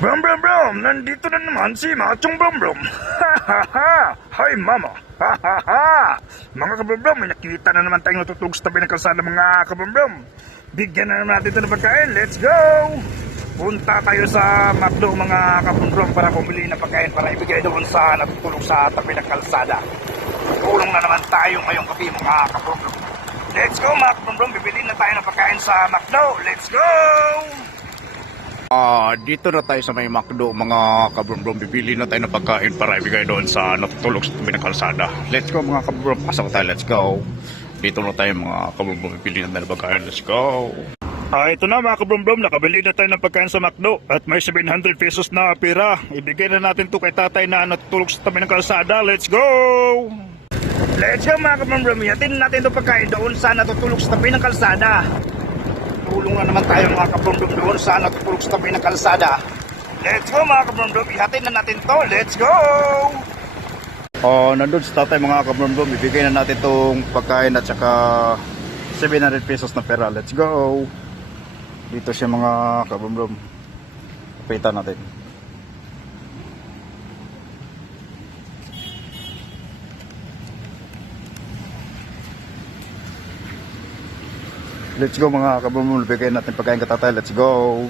Brum brum brum, nandito na naman si Machong Brum Brum. Ha ha ha! Hi mama! Ha ha ha! Mga kabrum brum, may nakita na naman tayong natutulog tabi ng kalsada mga kabrum brum. Bigyan na naman natin ito ng pagkain. Let's go! Punta tayo sa McDo mga kabrum brum para bumili ng pagkain para ibigay doon sa natutulog sa tabi ng kalsada. Tulong na naman tayo ngayong gabi mga kabrum brum. Let's go mga kabrum brum, bibili na tayo ng pagkain sa McDo. Let's go! Ah, dito na tayo sa may McDo, mga kabrum-brum. Bibili na tayo ng pagkain para ibigay doon sa natutulog sa tabi ng kalsada. Let's go, mga kabrum. Pasok tayo, let's go. Dito na tayo, mga kabrum-brum. Bibili na tayo ng pagkain. Let's go. Ah, ito na mga kabrum-brum, nakabili na tayo ng pagkain sa McDo at may 700 pesos na pera. Ibigay na natin to kay tatay na natutulog sa tabi ng kalsada. Let's go! Let's go mga kabrum-brum, yatin natin itong pagkain doon sa natutulog sa tabi ng kalsada. Tulong na naman tayo mga kabrum-brum doon sa natutulog sa tabi ng kalsada. Let's go mga kabrum-brum, ihatin na natin to. Let's go! Oh, nandun sa tatay, mga kabrum-brum. Ibigay na natin itong pagkain at saka 700 pesos na pera. Let's go. Dito siya, mga kabrum-brum. Kapitan natin. Let's go mga kabumul. Bigay natin pagkain ka tatay. Let's go.